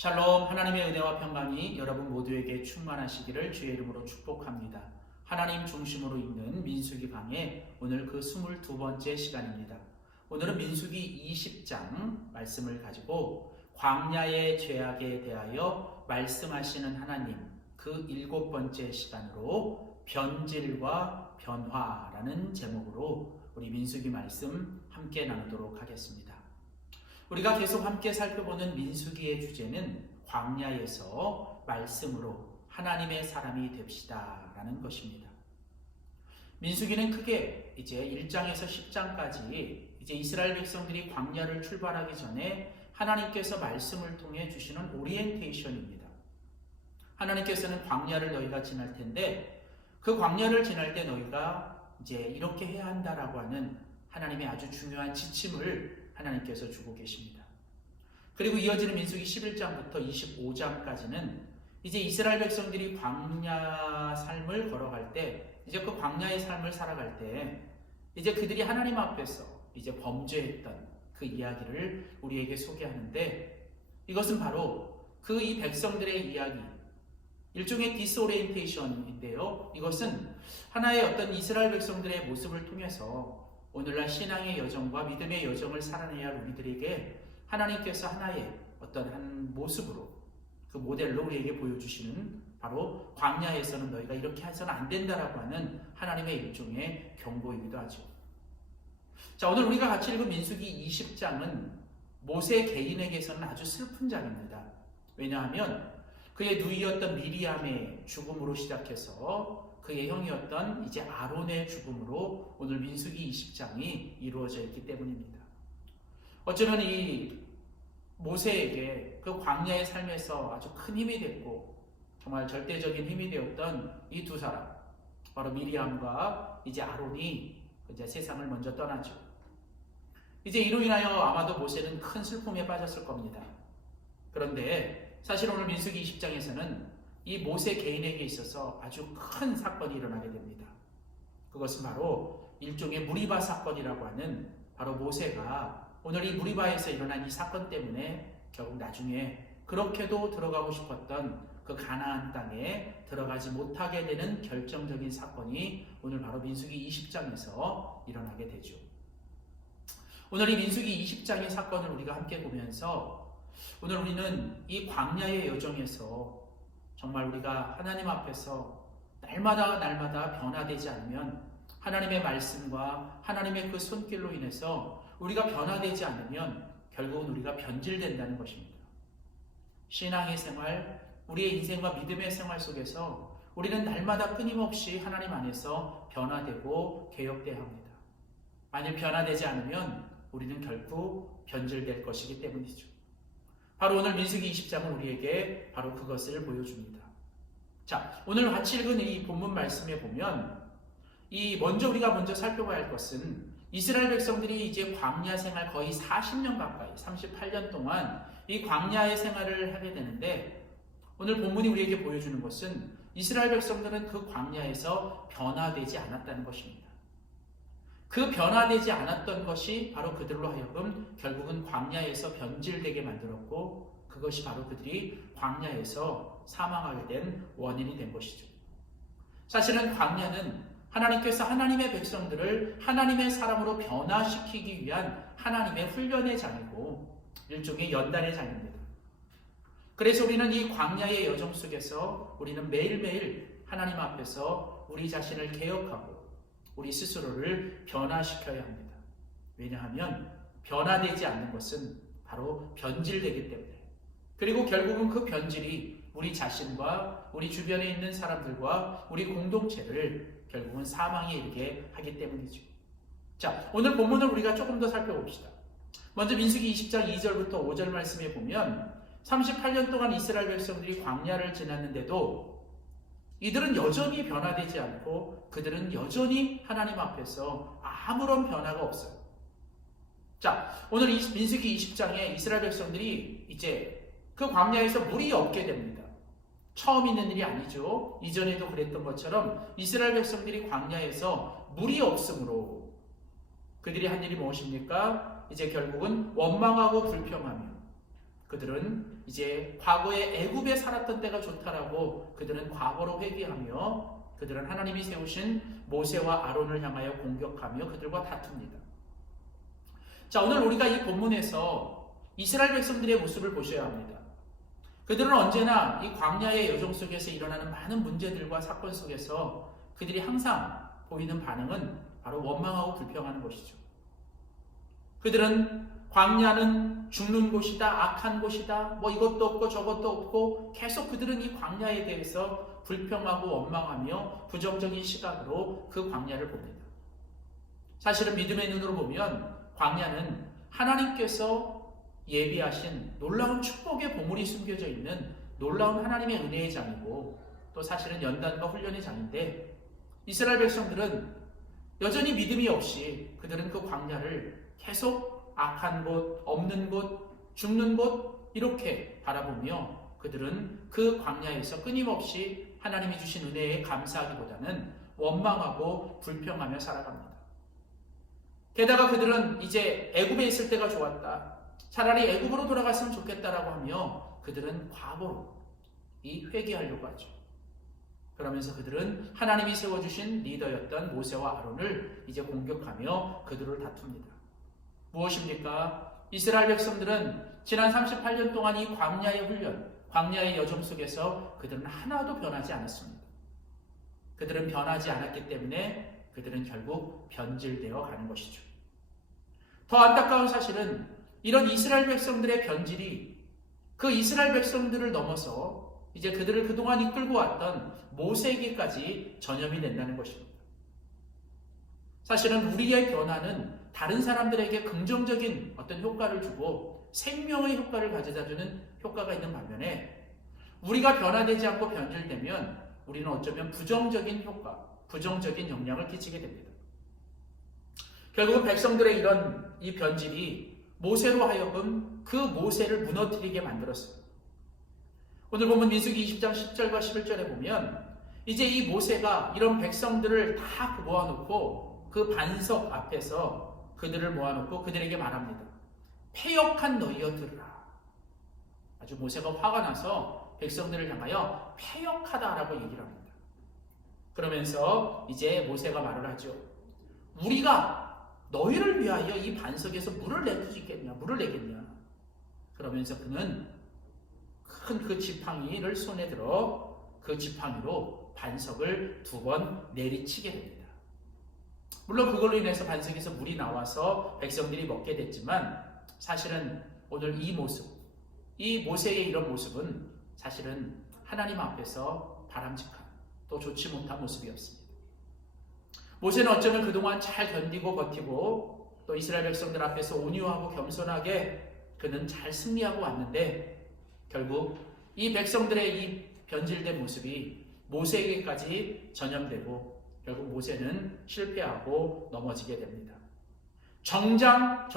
샬롬, 하나님의 은혜와 평강이 여러분 모두에게 충만하시기를 주의 이름으로 축복합니다. 하나님 중심으로 읽는 민수기 강의 오늘 그 22번째 시간입니다. 오늘은 민수기 20장 말씀을 가지고 광야의 죄악에 대하여 말씀하시는 하나님 그 7번째 시간으로 변질과 변화라는 제목으로 우리 민수기 말씀 함께 나누도록 하겠습니다. 우리가 계속 함께 살펴보는 민수기의 주제는 광야에서 말씀으로 하나님의 사람이 됩시다 라는 것입니다. 민수기는 크게 이제 1장에서 10장까지 이제 이스라엘 백성들이 광야를 출발하기 전에 하나님께서 말씀을 통해 주시는 오리엔테이션입니다. 하나님께서는 광야를 너희가 지날 텐데 그 광야를 지날 때 너희가 이제 이렇게 해야 한다라고 하는 하나님의 아주 중요한 지침을 하나님께서 주고 계십니다. 그리고 이어지는 민수기 11장부터 25장까지는 이제 이스라엘 백성들이 광야 삶을 걸어갈 때, 이제 그 광야의 삶을 살아갈 때, 이제 그들이 하나님 앞에서 이제 범죄했던 그 이야기를 우리에게 소개하는데, 이것은 바로 그 이 백성들의 이야기, 일종의 디스오리엔테이션인데요. 이것은 하나의 어떤 이스라엘 백성들의 모습을 통해서 오늘날 신앙의 여정과 믿음의 여정을 살아내야 할 우리들에게 하나님께서 하나의 어떤 한 모습으로 그 모델로 우리에게 보여주시는 바로 광야에서는 너희가 이렇게 해서는 안 된다라고 하는 하나님의 일종의 경고이기도 하죠. 자, 오늘 우리가 같이 읽은 민수기 20장은 모세 개인에게서는 아주 슬픈 장입니다. 왜냐하면 그의 누이였던 미리암의 죽음으로 시작해서 그의 형이었던 이제 아론의 죽음으로 오늘 민수기 20장이 이루어져 있기 때문입니다. 어쩌면 이 모세에게 그 광야의 삶에서 아주 큰 힘이 됐고 정말 절대적인 힘이 되었던 이 두 사람, 바로 미리암과 이제 아론이 이제 세상을 먼저 떠나죠. 이제 이로 인하여 아마도 모세는 큰 슬픔에 빠졌을 겁니다. 그런데 사실 오늘 민수기 20장에서는 이 모세 개인에게 있어서 아주 큰 사건이 일어나게 됩니다. 그것은 바로 일종의 무리바 사건이라고 하는 바로 모세가 오늘 이 무리바에서 일어난 이 사건 때문에 결국 나중에 그렇게도 들어가고 싶었던 그 가나안 땅에 들어가지 못하게 되는 결정적인 사건이 오늘 바로 민수기 20장에서 일어나게 되죠. 오늘 이 민수기 20장의 사건을 우리가 함께 보면서 오늘 우리는 이 광야의 여정에서 정말 우리가 하나님 앞에서 날마다 변화되지 않으면 하나님의 말씀과 하나님의 그 손길로 인해서 우리가 변화되지 않으면 결국은 우리가 변질된다는 것입니다. 신앙의 생활, 우리의 인생과 믿음의 생활 속에서 우리는 날마다 끊임없이 하나님 안에서 변화되고 개혁돼야 합니다. 만일 변화되지 않으면 우리는 결국 변질될 것이기 때문이죠. 바로 오늘 민수기 20장은 우리에게 바로 그것을 보여줍니다. 자, 오늘 같이 읽은 이 본문 말씀에 보면 우리가 먼저 살펴봐야 할 것은 이스라엘 백성들이 이제 광야 생활 거의 40년 가까이 38년 동안 이 광야의 생활을 하게 되는데 오늘 본문이 우리에게 보여주는 것은 이스라엘 백성들은 그 광야에서 변화되지 않았다는 것입니다. 그 변화되지 않았던 것이 바로 그들로 하여금 결국은 광야에서 변질되게 만들었고 그것이 바로 그들이 광야에서 사망하게 된 원인이 된 것이죠. 사실은 광야는 하나님께서 하나님의 백성들을 하나님의 사람으로 변화시키기 위한 하나님의 훈련의 장이고 일종의 연단의 장입니다. 그래서 우리는 이 광야의 여정 속에서 우리는 매일매일 하나님 앞에서 우리 자신을 개혁하고 우리 스스로를 변화시켜야 합니다. 왜냐하면 변화되지 않는 것은 바로 변질되기 때문에 그리고 결국은 그 변질이 우리 자신과 우리 주변에 있는 사람들과 우리 공동체를 결국은 사망에 이르게 하기 때문이죠. 자, 오늘 본문을 우리가 조금 더 살펴봅시다. 먼저 민수기 20장 2절부터 5절 말씀에 보면 38년 동안 이스라엘 백성들이 광야를 지났는데도 이들은 여전히 변화되지 않고 그들은 여전히 하나님 앞에서 아무런 변화가 없어요. 자, 오늘 민수기 20장에 이스라엘 백성들이 이제 그 광야에서 물이 없게 됩니다. 처음 있는 일이 아니죠. 이전에도 그랬던 것처럼 이스라엘 백성들이 광야에서 물이 없으므로 그들이 한 일이 무엇입니까? 이제 결국은 원망하고 불평하며 그들은 이제 과거에 애굽에 살았던 때가 좋다라고 그들은 과거로 회귀하며 그들은 하나님이 세우신 모세와 아론을 향하여 공격하며 그들과 다툽니다. 자, 오늘 우리가 이 본문에서 이스라엘 백성들의 모습을 보셔야 합니다. 그들은 언제나 이 광야의 여정 속에서 일어나는 많은 문제들과 사건 속에서 그들이 항상 보이는 반응은 바로 원망하고 불평하는 것이죠. 그들은 광야는 죽는 곳이다, 악한 곳이다, 뭐 이것도 없고 저것도 없고 계속 그들은 이 광야에 대해서 불평하고 원망하며 부정적인 시각으로 그 광야를 봅니다. 사실은 믿음의 눈으로 보면 광야는 하나님께서 예비하신 놀라운 축복의 보물이 숨겨져 있는 놀라운 하나님의 은혜의 장이고 또 사실은 연단과 훈련의 장인데 이스라엘 백성들은 여전히 믿음이 없이 그들은 그 광야를 계속 악한 곳, 없는 곳, 죽는 곳 이렇게 바라보며 그들은 그 광야에서 끊임없이 하나님이 주신 은혜에 감사하기보다는 원망하고 불평하며 살아갑니다. 게다가 그들은 이제 애굽에 있을 때가 좋았다. 차라리 애굽으로 돌아갔으면 좋겠다라고 하며 그들은 과거로 이 회개하려고 하죠. 그러면서 그들은 하나님이 세워주신 리더였던 모세와 아론을 이제 공격하며 그들을 다툽니다. 무엇입니까? 이스라엘 백성들은 지난 38년 동안 이 광야의 훈련, 광야의 여정 속에서 그들은 하나도 변하지 않았습니다. 그들은 변하지 않았기 때문에 그들은 결국 변질되어 가는 것이죠. 더 안타까운 사실은 이런 이스라엘 백성들의 변질이 그 이스라엘 백성들을 넘어서 이제 그들을 그동안 이끌고 왔던 모세에게까지 전염이 된다는 것입니다. 사실은 우리의 변화는 다른 사람들에게 긍정적인 어떤 효과를 주고 생명의 효과를 가져다주는 효과가 있는 반면에 우리가 변화되지 않고 변질되면 우리는 어쩌면 부정적인 효과, 부정적인 영향을 끼치게 됩니다. 결국은 백성들의 이런 이 변질이 모세로 하여금 그 모세를 무너뜨리게 만들었습니다. 오늘 보면 민수기 20장 10절과 11절에 보면 이제 이 모세가 이런 백성들을 다 모아놓고 그 반석 앞에서 그들을 모아놓고 그들에게 말합니다. 패역한 너희여 들으라. 아주 모세가 화가 나서 백성들을 향하여 패역하다라고 얘기를 합니다. 그러면서 이제 모세가 말을 하죠. 우리가 너희를 위하여 이 반석에서 물을 낼 수 있겠냐? 물을 내겠냐? 그러면서 그는 큰 그 지팡이를 손에 들어 그 지팡이로 반석을 2번 내리치게 됩니다. 물론 그걸로 인해서 반석에서 물이 나와서 백성들이 먹게 됐지만 사실은 오늘 이 모습, 이 모세의 이런 모습은 사실은 하나님 앞에서 바람직한 또 좋지 못한 모습이었습니다. 모세는 어쩌면 그동안 잘 견디고 버티고 또 이스라엘 백성들 앞에서 온유하고 겸손하게 그는 잘 승리하고 왔는데 결국 이 백성들의 이 변질된 모습이 모세에게까지 전염되고 결국 모세는 실패하고 넘어지게 됩니다. 정작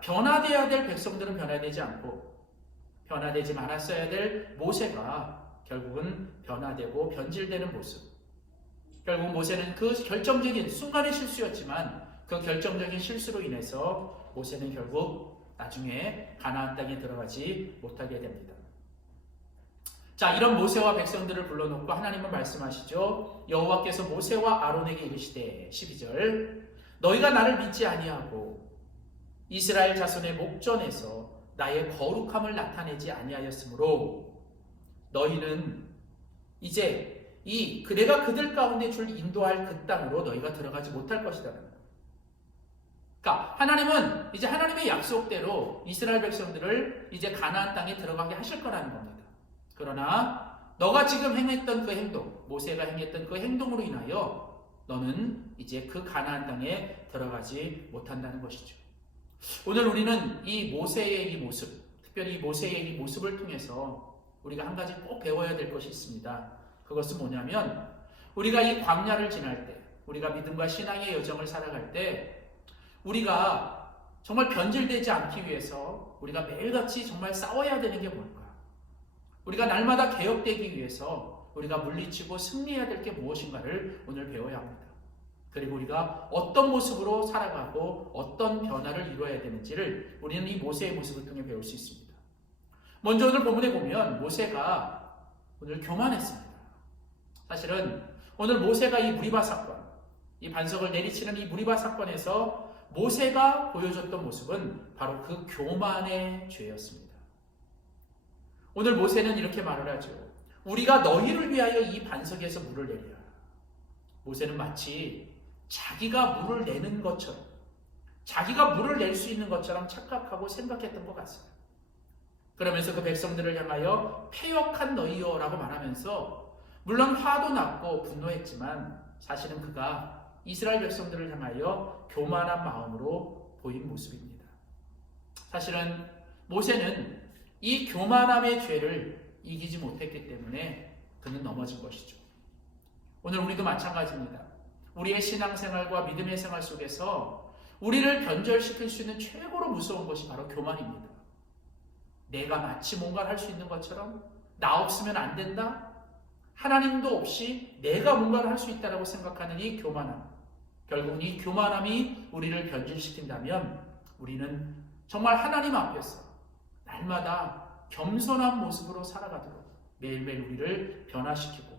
변화되어야 될 백성들은 변화되지 않고 변화되지 말았어야 될 모세가 결국은 변화되고 변질되는 모습. 결국 모세는 그 결정적인 순간의 실수였지만 그 결정적인 실수로 인해서 모세는 결국 나중에 가나안 땅에 들어가지 못하게 됩니다. 자, 이런 모세와 백성들을 불러놓고 하나님은 말씀하시죠. 여호와께서 모세와 아론에게 이르시되 12절 너희가 나를 믿지 아니하고 이스라엘 자손의 목전에서 나의 거룩함을 나타내지 아니하였으므로 너희는 이제 내가 그들 가운데 줄 인도할 그 땅으로 너희가 들어가지 못할 것이다. 그러니까 하나님은 이제 하나님의 약속대로 이스라엘 백성들을 이제 가나안 땅에 들어가게 하실 거라는 겁니다. 그러나 너가 지금 행했던 그 행동, 모세가 행했던 그 행동으로 인하여 너는 이제 그 가나안 땅에 들어가지 못한다는 것이죠. 오늘 우리는 이 모세의 이 모습, 특별히 이 모세의 이 모습을 통해서 우리가 한 가지 꼭 배워야 될 것이 있습니다. 그것은 뭐냐면 우리가 이 광야를 지날 때, 우리가 믿음과 신앙의 여정을 살아갈 때 우리가 정말 변질되지 않기 위해서 우리가 매일같이 정말 싸워야 되는 게 뭘까? 우리가 날마다 개혁되기 위해서 우리가 물리치고 승리해야 될 게 무엇인가를 오늘 배워야 합니다. 그리고 우리가 어떤 모습으로 살아가고 어떤 변화를 이루어야 되는지를 우리는 이 모세의 모습을 통해 배울 수 있습니다. 먼저 오늘 본문에 보면 모세가 오늘 교만했습니다. 사실은 오늘 모세가 이 무리바 사건, 이 반석을 내리치는 이 무리바 사건에서 모세가 보여줬던 모습은 바로 그 교만의 죄였습니다. 오늘 모세는 이렇게 말을 하죠. 우리가 너희를 위하여 이 반석에서 물을 내리라. 모세는 마치 자기가 물을 내는 것처럼, 자기가 물을 낼 수 있는 것처럼 착각하고 생각했던 것 같습니다. 그러면서 그 백성들을 향하여 패역한 너희요 라고 말하면서 물론 화도 났고 분노했지만 사실은 그가 이스라엘 백성들을 향하여 교만한 마음으로 보인 모습입니다. 사실은 모세는 이 교만함의 죄를 이기지 못했기 때문에 그는 넘어진 것이죠. 오늘 우리도 마찬가지입니다. 우리의 신앙생활과 믿음의 생활 속에서 우리를 변절시킬 수 있는 최고로 무서운 것이 바로 교만입니다. 내가 마치 뭔가를 할 수 있는 것처럼 나 없으면 안 된다? 하나님도 없이 내가 뭔가를 할 수 있다고 생각하는 이 교만함. 결국은 이 교만함이 우리를 변질시킨다면 우리는 정말 하나님 앞에서 날마다 겸손한 모습으로 살아가도록 매일매일 우리를 변화시키고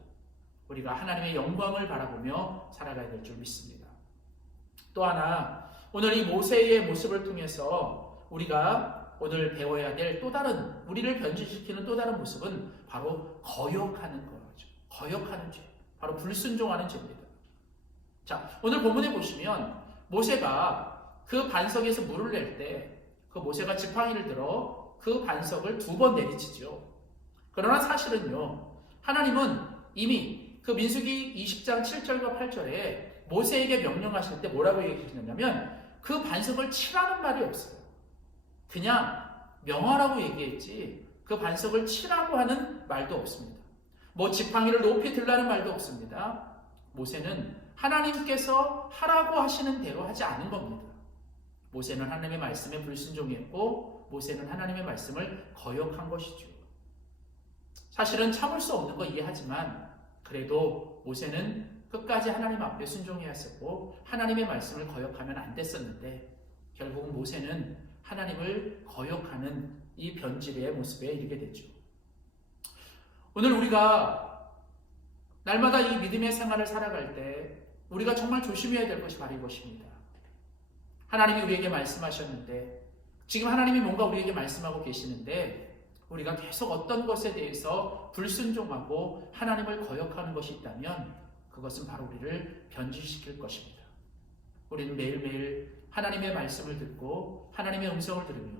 우리가 하나님의 영광을 바라보며 살아가야 될 줄 믿습니다. 또 하나 오늘 이 모세의 모습을 통해서 우리가 오늘 배워야 될 또 다른 우리를 변질시키는 또 다른 모습은 바로 거역하는 거죠. 거역하는 죄. 바로 불순종하는 죄입니다. 자, 오늘 본문에 보시면 모세가 그 반석에서 물을 낼 때 그 모세가 지팡이를 들어 그 반석을 2번 내리치죠. 그러나 사실은요, 하나님은 이미 그 민수기 20장 7절과 8절에 모세에게 명령하실 때 뭐라고 얘기하셨냐면 그 반석을 치라는 말이 없어요. 그냥 명하라고 얘기했지 그 반석을 치라고 하는 말도 없습니다. 뭐 지팡이를 높이 들라는 말도 없습니다. 모세는 하나님께서 하라고 하시는 대로 하지 않은 겁니다. 모세는 하나님의 말씀에 불순종했고 모세는 하나님의 말씀을 거역한 것이죠. 사실은 참을 수 없는 거 이해하지만 그래도 모세는 끝까지 하나님 앞에 순종해야 했었고 하나님의 말씀을 거역하면 안 됐었는데 결국 모세는 하나님을 거역하는 이 변질의 모습에 이르게 되죠. 오늘 우리가 날마다 이 믿음의 생활을 살아갈 때 우리가 정말 조심해야 될 것이 바로 이것입니다. 하나님이 우리에게 말씀하셨는데 지금 하나님이 뭔가 우리에게 말씀하고 계시는데 우리가 계속 어떤 것에 대해서 불순종하고 하나님을 거역하는 것이 있다면 그것은 바로 우리를 변질시킬 것입니다. 우리는 매일매일 하나님의 말씀을 듣고 하나님의 음성을 들으며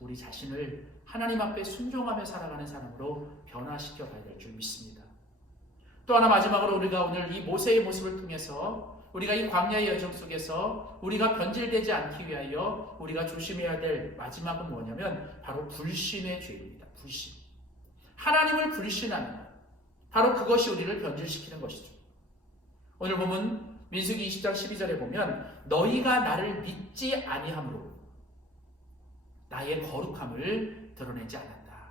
우리 자신을 하나님 앞에 순종하며 살아가는 사람으로 변화시켜 가야 될 줄 믿습니다. 또 하나 마지막으로 우리가 오늘 이 모세의 모습을 통해서 우리가 이 광야의 여정 속에서 우리가 변질되지 않기 위하여 우리가 조심해야 될 마지막은 뭐냐면 바로 불신의 죄입니다. 불신. 하나님을 불신하는 것. 바로 그것이 우리를 변질시키는 것이죠. 오늘 보면 민수기 20장 12절에 보면 너희가 나를 믿지 아니함으로 나의 거룩함을 드러내지 않았다.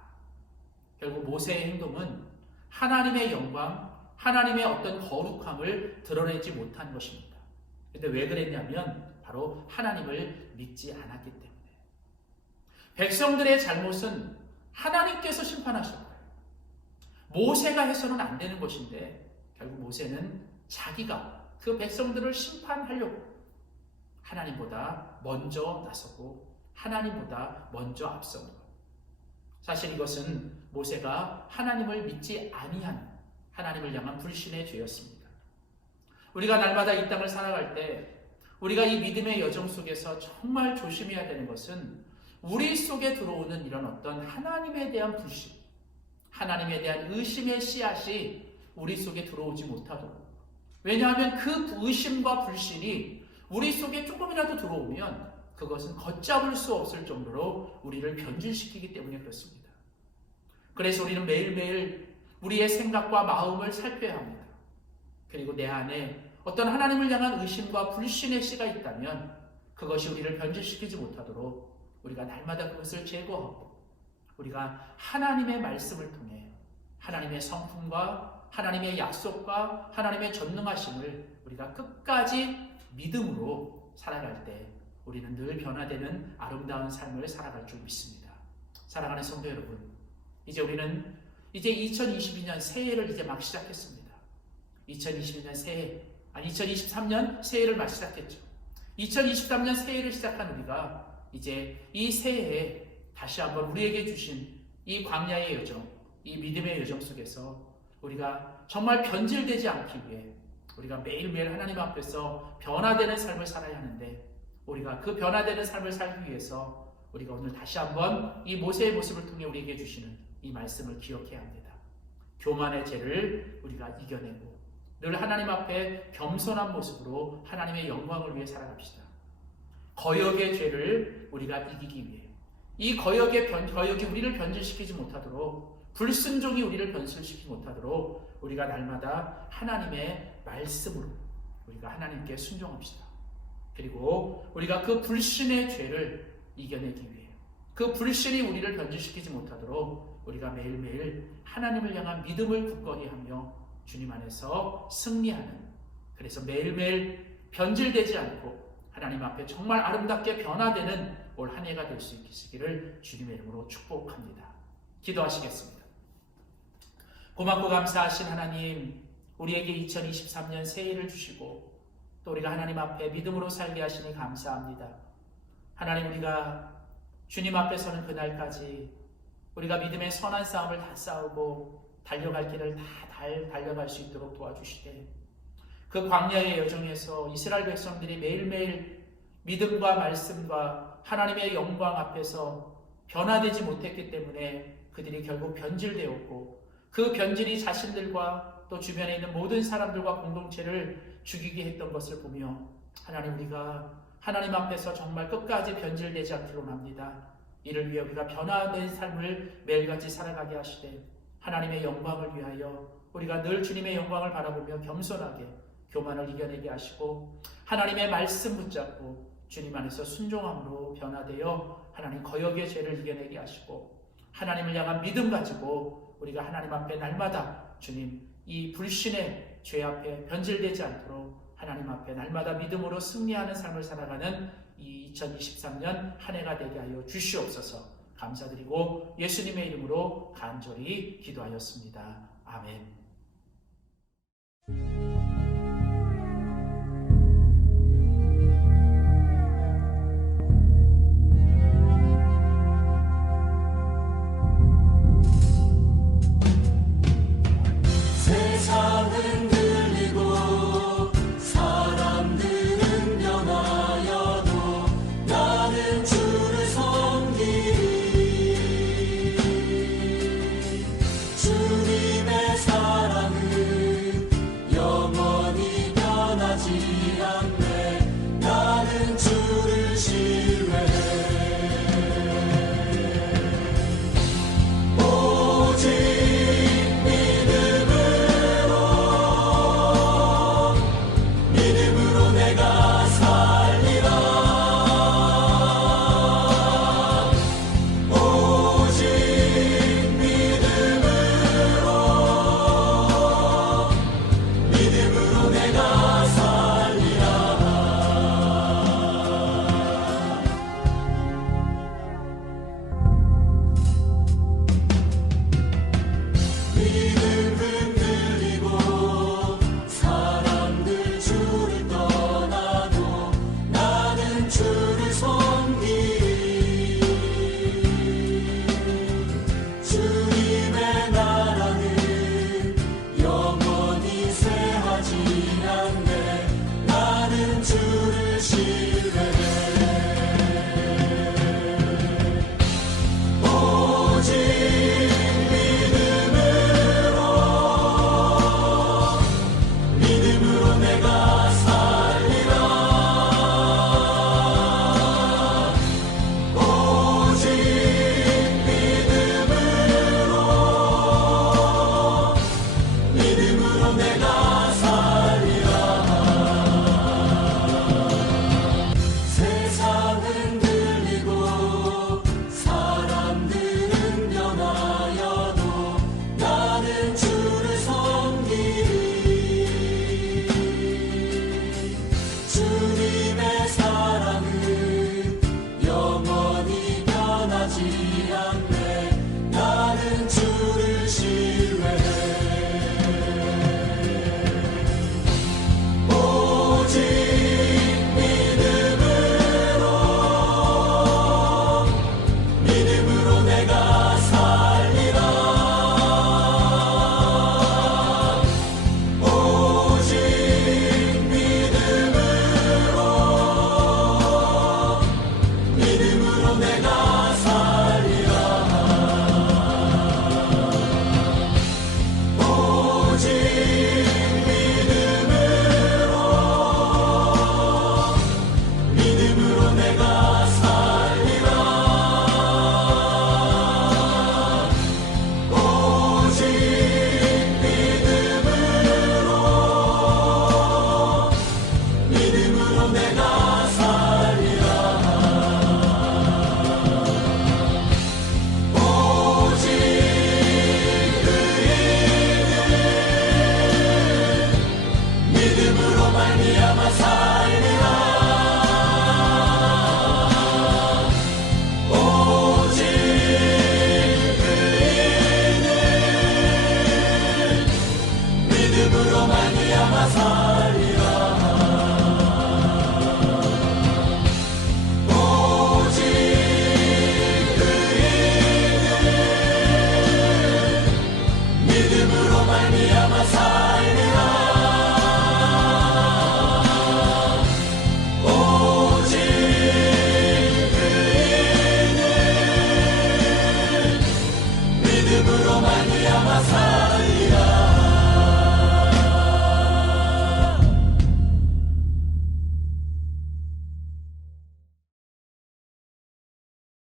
결국 모세의 행동은 하나님의 영광, 하나님의 어떤 거룩함을 드러내지 못한 것입니다. 근데 왜 그랬냐면 바로 하나님을 믿지 않았기 때문에. 백성들의 잘못은 하나님께서 심판하실 거예요. 모세가 해서는 안 되는 것인데 결국 모세는 자기가 그 백성들을 심판하려고 하나님보다 먼저 나서고 하나님보다 먼저 앞선 것. 사실 이것은 모세가 하나님을 믿지 아니한 하나님을 향한 불신의 죄였습니다. 우리가 날마다 이 땅을 살아갈 때 우리가 이 믿음의 여정 속에서 정말 조심해야 되는 것은 우리 속에 들어오는 이런 어떤 하나님에 대한 불신, 하나님에 대한 의심의 씨앗이 우리 속에 들어오지 못하도록. 왜냐하면 그 의심과 불신이 우리 속에 조금이라도 들어오면 그것은 걷잡을 수 없을 정도로 우리를 변질시키기 때문에 그렇습니다. 그래서 우리는 매일매일 우리의 생각과 마음을 살펴야 합니다. 그리고 내 안에 어떤 하나님을 향한 의심과 불신의 씨가 있다면 그것이 우리를 변질시키지 못하도록 우리가 날마다 그것을 제거하고 우리가 하나님의 말씀을 통해 하나님의 성품과 하나님의 약속과 하나님의 전능하심을 우리가 끝까지 믿음으로 살아갈 때 우리는 늘 변화되는 아름다운 삶을 살아갈 줄 믿습니다. 사랑하는 성도 여러분, 이제 우리는 이제 2022년 새해를 이제 막 시작했습니다. 2022년 새해, 2023년 새해를 막 시작했죠. 2023년 새해를 시작한 우리가 이제 이 새해에 다시 한번 우리에게 주신 이 광야의 여정, 이 믿음의 여정 속에서 우리가 정말 변질되지 않기 위해 우리가 매일매일 하나님 앞에서 변화되는 삶을 살아야 하는데, 우리가 그 변화되는 삶을 살기 위해서 우리가 오늘 다시 한번 이 모세의 모습을 통해 우리에게 주시는 이 말씀을 기억해야 합니다. 교만의 죄를 우리가 이겨내고 늘 하나님 앞에 겸손한 모습으로 하나님의 영광을 위해 살아갑시다. 거역의 죄를 우리가 이기기 위해, 이 거역이 우리를 변질시키지 못하도록, 불순종이 우리를 변질시키지 못하도록 우리가 날마다 하나님의 말씀으로 우리가 하나님께 순종합시다. 그리고 우리가 그 불신의 죄를 이겨내기 위해, 그 불신이 우리를 변질시키지 못하도록 우리가 매일매일 하나님을 향한 믿음을 굳건히 하며 주님 안에서 승리하는, 그래서 매일매일 변질되지 않고 하나님 앞에 정말 아름답게 변화되는 올 한 해가 될 수 있기를 주님의 이름으로 축복합니다. 기도하시겠습니다. 고맙고 감사하신 하나님, 우리에게 2023년 새해를 주시고 또 우리가 하나님 앞에 믿음으로 살게 하시니 감사합니다. 하나님, 우리가 주님 앞에 서는 그날까지 우리가 믿음의 선한 싸움을 다 싸우고 달려갈 길을 다 달려갈 수 있도록 도와주시되, 그 광야의 여정에서 이스라엘 백성들이 매일매일 믿음과 말씀과 하나님의 영광 앞에서 변화되지 못했기 때문에 그들이 결국 변질되었고, 그 변질이 자신들과 또 주변에 있는 모든 사람들과 공동체를 죽이게 했던 것을 보며, 하나님, 우리가 하나님 앞에서 정말 끝까지 변질되지 않기로 합니다. 이를 위해 우리가 변화된 삶을 매일같이 살아가게 하시되, 하나님의 영광을 위하여 우리가 늘 주님의 영광을 바라보며 겸손하게 교만을 이겨내게 하시고, 하나님의 말씀 붙잡고 주님 안에서 순종함으로 변화되어 하나님 거역의 죄를 이겨내게 하시고, 하나님을 향한 믿음 가지고 우리가 하나님 앞에 날마다 주님 이 불신의 죄 앞에 변질되지 않도록 하나님 앞에 날마다 믿음으로 승리하는 삶을 살아가는 이 2023년 한 해가 되게 하여 주시옵소서. 감사드리고 예수님의 이름으로 간절히 기도하였습니다. 아멘. 세상은 들리고 사람들은 변하여도 나는 주를 섬기리. 주님의 사랑은 영원히 변하지 않네. 나는 주를 신뢰해. 오직 나는 주